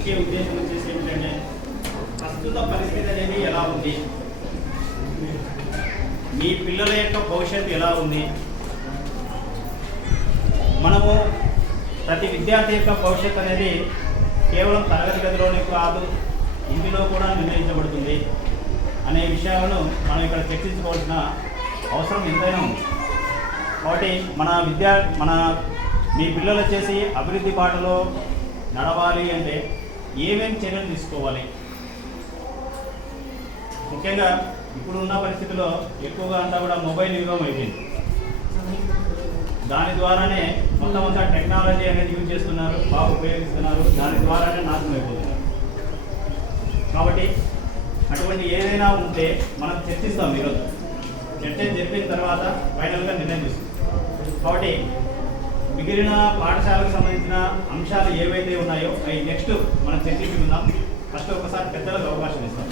ముఖ్య ఉద్దేశం వచ్చేసి ఏమిటంటే ప్రస్తుత పరిస్థితి అనేది ఎలా ఉంది, మీ పిల్లల యొక్క భవిష్యత్తు ఎలా ఉంది. మనము ప్రతి విద్యార్థి యొక్క భవిష్యత్తు అనేది కేవలం తరగతి గదిలోనే కాదు, ఇంటిలో కూడా నిర్ణయించబడుతుంది అనే విషయాలను మనం ఇక్కడ చర్చించుకోవాల్సిన అవసరం ఎంతైనా ఉంది. కాబట్టి మీ పిల్లలు వచ్చేసి అభివృద్ధి బాటలో నడవాలి అంటే ఏమేమి చర్యలు తీసుకోవాలి. ముఖ్యంగా ఇప్పుడు ఉన్న పరిస్థితిలో ఎక్కువగా అంతా కూడా మొబైల్ యుగం అయిపోయింది. దాని ద్వారానే మొత్తం అంతా టెక్నాలజీ అనేది యూజ్ చేస్తున్నారు, బాగా ఉపయోగిస్తున్నారు, దాని ద్వారానే నాశనం అయిపోతున్నారు. కాబట్టి అటువంటి ఏదైనా ఉంటే మనం చర్చిస్తాం ఈరోజు. చర్చ జరిపిన తర్వాత ఫైనల్గా నిర్ణయం తీసుకుంటాం. కాబట్టి మిగిలిన పాఠశాలకు సంబంధించిన అంశాలు ఏవైతే ఉన్నాయో అవి నెక్స్ట్ మనం చర్చించుకుందాం. ఫస్ట్ ఒకసారి పెద్దలకు అవకాశం ఇస్తాం.